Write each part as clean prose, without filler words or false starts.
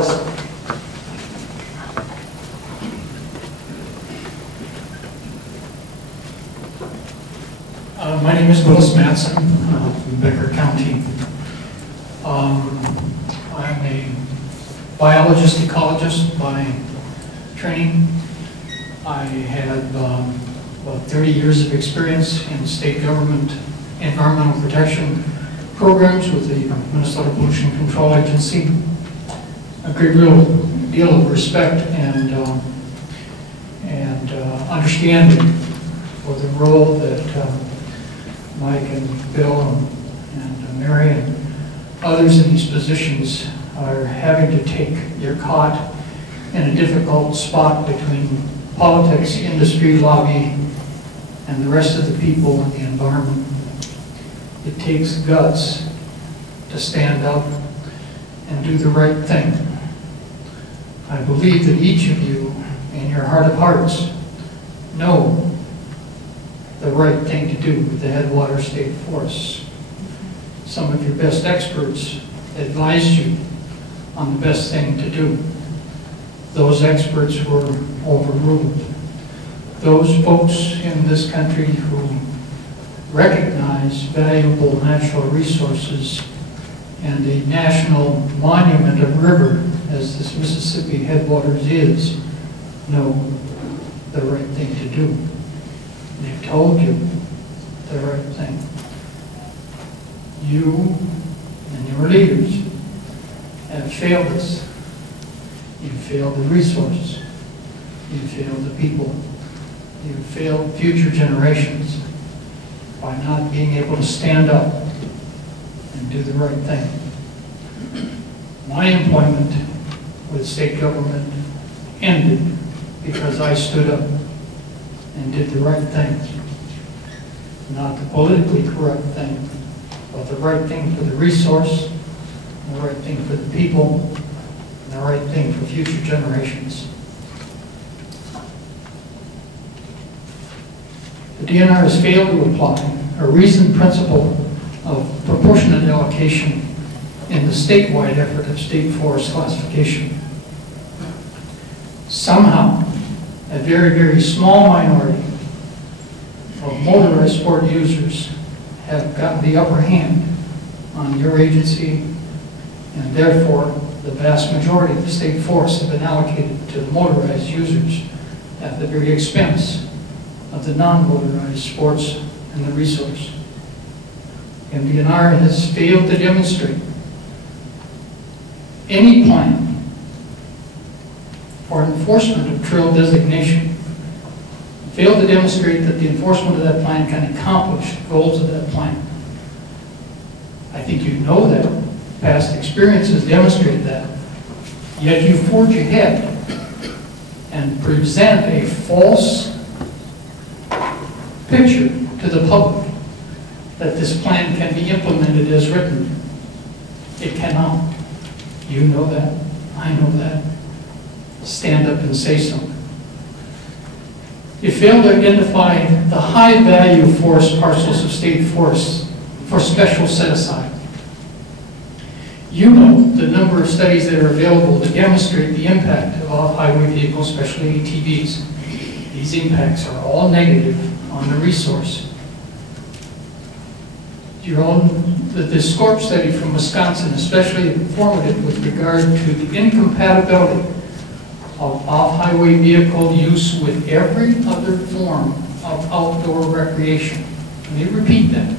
Willis. My name is Willis Matson from Becker County. I'm a biologist, ecologist by training. I had about 30 years of experience in state government environmental protection programs with the Minnesota Pollution Control Agency. A great deal of respect and understanding for the role that Mike and Bill and Mary and others in these positions are having to take. You're caught in a difficult spot between politics, industry, lobby, and the rest of the people in the environment. It takes guts to stand up and do the right thing. I believe that each of you, in your heart of hearts, know the right thing to do with the Headwater State Forests. Some of your best experts advised you on the best thing to do. Those experts were overruled. Those folks in this country who recognize valuable natural resources and a national monument of river, as this Mississippi Headwaters is, know the right thing to do. They've told you the right thing. You and your leaders have failed us. You've failed the resources. You've failed the people. You've failed future generations by not being able to stand up and do the right thing. My employment with state government ended because I stood up and did the right thing. Not the politically correct thing, but the right thing for the resource, the right thing for the people, and the right thing for future generations. The DNR has failed to apply a reasoned principle of proportionate allocation in the statewide effort of state forest classification. Somehow, a very, very small minority of motorized sport users have gotten the upper hand on your agency, and therefore the vast majority of the state forests have been allocated to the motorized users at the very expense of the non-motorized sports and the resource. MDNR has failed to demonstrate any plan for enforcement of trail designation, failed to demonstrate that the enforcement of that plan can accomplish the goals of that plan. I think you know that. Past experiences demonstrate that. Yet you forge ahead and present a false picture to the public that this plan can be implemented as written. It cannot. You know that. I know that. Stand up and say so. You fail to identify the high-value forest parcels of state forests for special set-aside. You know the number of studies that are available to demonstrate the impact of off-highway vehicles, especially ATVs. These impacts are all negative on the resource. Your own, the SCORP study from Wisconsin, especially informative with regard to the incompatibility of off-highway vehicle use with every other form of outdoor recreation. Let me repeat that.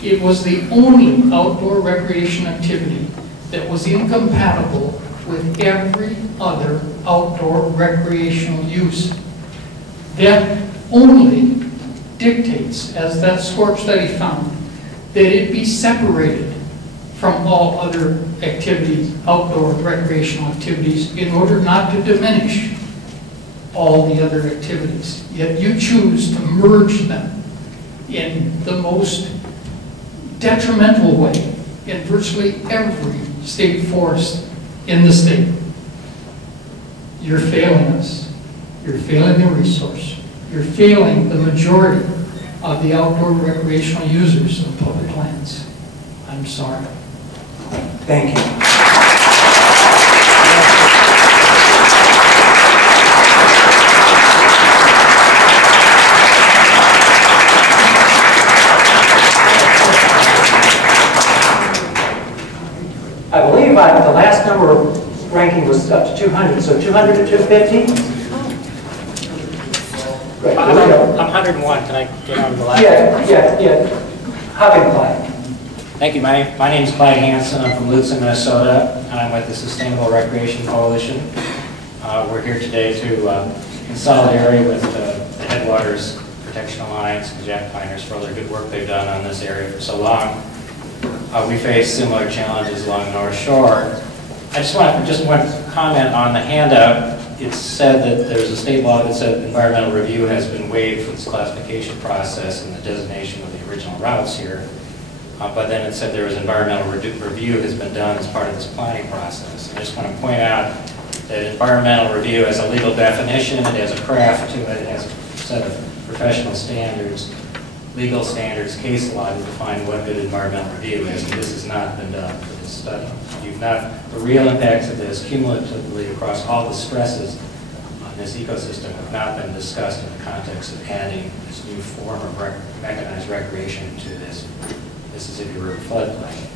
It was the only outdoor recreation activity that was incompatible with every other outdoor recreational use. That only dictates, as that SCORP study found, that it be separated from all other activities, outdoor recreational activities, in order not to diminish all the other activities. Yet you choose to merge them in the most detrimental way in virtually every state forest in the state. You're failing us. You're failing the resource. You're failing the majority of the outdoor recreational users of public lands. I'm sorry. Thank you. number ranking was up to 200, so 200 to 250? Great. I'm 101. Can I get on the line? Yeah. Hop in, Clyde. Thank you. My name is Clyde Hansen. I'm from Lutzen, Minnesota, and I'm with the Sustainable Recreation Coalition. We're here today to in solidarity with the Headwaters Protection Alliance and Jack Piners for all their good work they've done on this area for so long. We face similar challenges along the North Shore. I just want to comment on the handout. It's said that there's a state law that said environmental review has been waived for this classification process and the designation of the original routes here. But then it said there was environmental review has been done as part of this planning process. And I just want to point out that environmental review has a legal definition, it has a craft to it, it has a set of professional standards, legal standards, case law to define what good environmental review is, and this has not been done for this study. The real impacts of this cumulatively across all the stresses on this ecosystem have not been discussed in the context of adding this new form of mechanized recreation to this Mississippi River floodplain.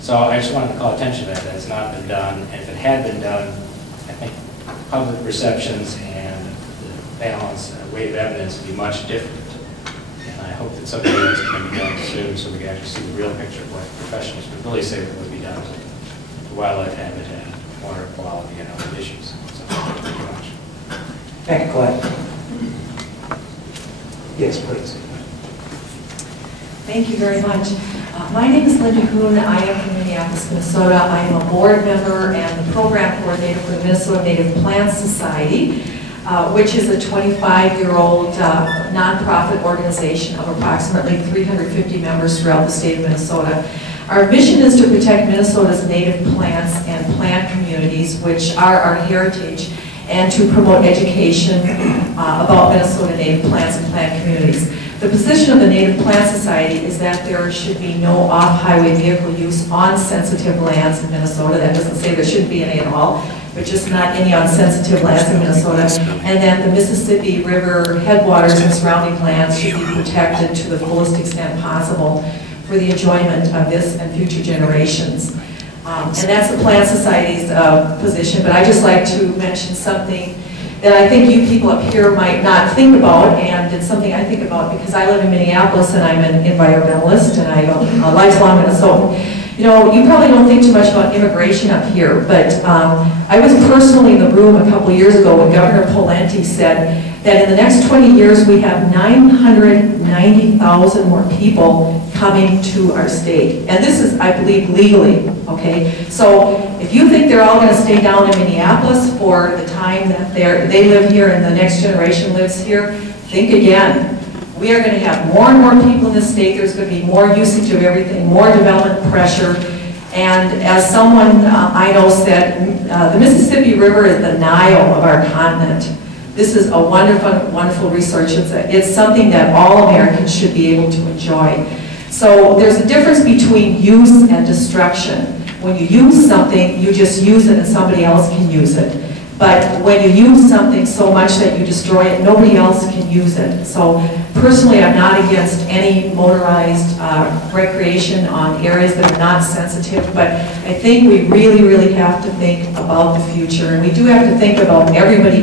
So I just wanted to call attention to that. That's not been done, and if it had been done, I think public perceptions and the balance and weight of evidence would be much different. And I hope that something else can be done soon so we can actually see the real picture of what professionals would really say that would be done to wildlife habitat, water quality, and other issues. So thank you very much. Thank you, Clyde. Yes, please. Thank you very much. My name is Linda Kuhn. I am from Minneapolis, Minnesota. I am a board member and the program coordinator for the Minnesota Native Plants Society, which is a 25-year-old nonprofit organization of approximately 350 members throughout the state of Minnesota. Our mission is to protect Minnesota's native plants and plant communities, which are our heritage, and to promote education about Minnesota native plants and plant communities. The position of the Native Plant Society is that there should be no off-highway vehicle use on sensitive lands in Minnesota. That doesn't say there shouldn't be any at all, but just not any on sensitive lands in Minnesota. And that the Mississippi River headwaters and surrounding lands should be protected to the fullest extent possible for the enjoyment of this and future generations. And that's the Plant Society's position, but I'd just like to mention something that I think you people up here might not think about, and it's something I think about because I live in Minneapolis and I'm an environmentalist and I'm a lifelong Minnesotan. You know, you probably don't think too much about immigration up here, but I was personally in the room a couple years ago when Governor Pawlenty said that in the next 20 years we have 990,000 more people coming to our state. And this is, I believe, legally, okay? So if you think they're all going to stay down in Minneapolis for the time that they live here and the next generation lives here, think again. We are going to have more and more people in this state. There's going to be more usage of everything, more development pressure. And as someone I know said, the Mississippi River is the Nile of our continent. This is a wonderful, wonderful research. It's something that all Americans should be able to enjoy. So there's a difference between use and destruction. When you use something, you just use it and somebody else can use it. But when you use something so much that you destroy it, nobody else can use it. So personally, I'm not against any motorized recreation on areas that are not sensitive, but I think we really, really have to think about the future. And we do have to think about everybody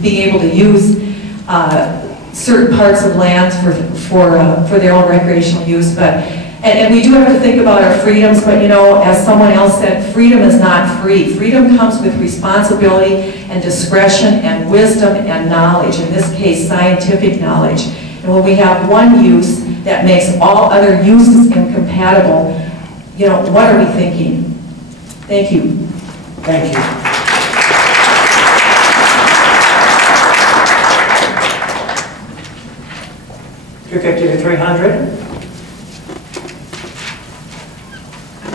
being able to use certain parts of lands for their own recreational use. And we do have to think about our freedoms, but you know, as someone else said, freedom is not free. Freedom comes with responsibility and discretion and wisdom and knowledge, in this case, scientific knowledge. And when we have one use that makes all other uses incompatible, you know, what are we thinking? Thank you. Thank you. 250 to 300.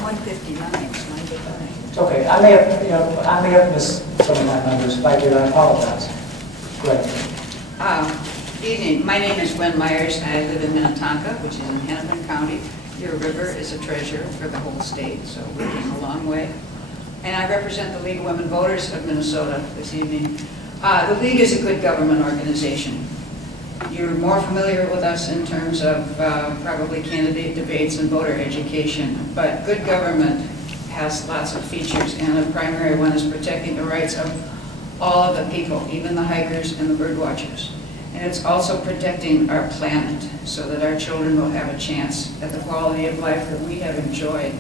159. It's okay. I may have missed some of my numbers. If I did, I apologize. Go ahead. Evening. My name is Gwen Myers. I live in Minnetonka, which is in Hennepin County. Your river is a treasure for the whole state, so we're doing a long way. And I represent the League of Women Voters of Minnesota this evening. The League is a good government organization. You're more familiar with us in terms of probably candidate debates and voter education, but good government has lots of features, and the primary one is protecting the rights of all of the people, even the hikers and the bird watchers. And it's also protecting our planet so that our children will have a chance at the quality of life that we have enjoyed.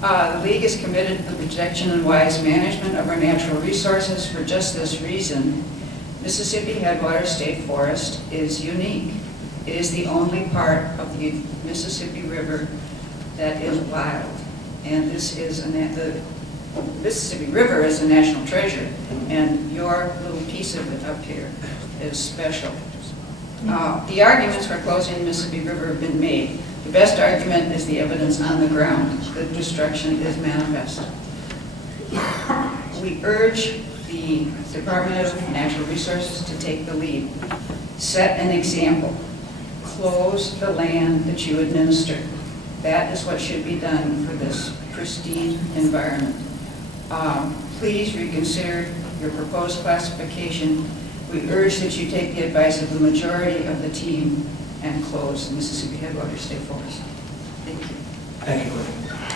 The League is committed to the protection and wise management of our natural resources. For just this reason, Mississippi Headwaters State Forest is unique. It is the only part of the Mississippi River that is wild. And this is the Mississippi River is a national treasure, and your little piece of it up here is special. The arguments for closing the Mississippi River have been made. The best argument is the evidence on the ground. The destruction is manifest. We urge the Department of Natural Resources to take the lead. Set an example. Close the land that you administer. That is what should be done for this pristine environment. Please reconsider your proposed classification. We urge that you take the advice of the majority of the team and close the Mississippi Headwaters State Forest. Thank you. Thank you, Gordon.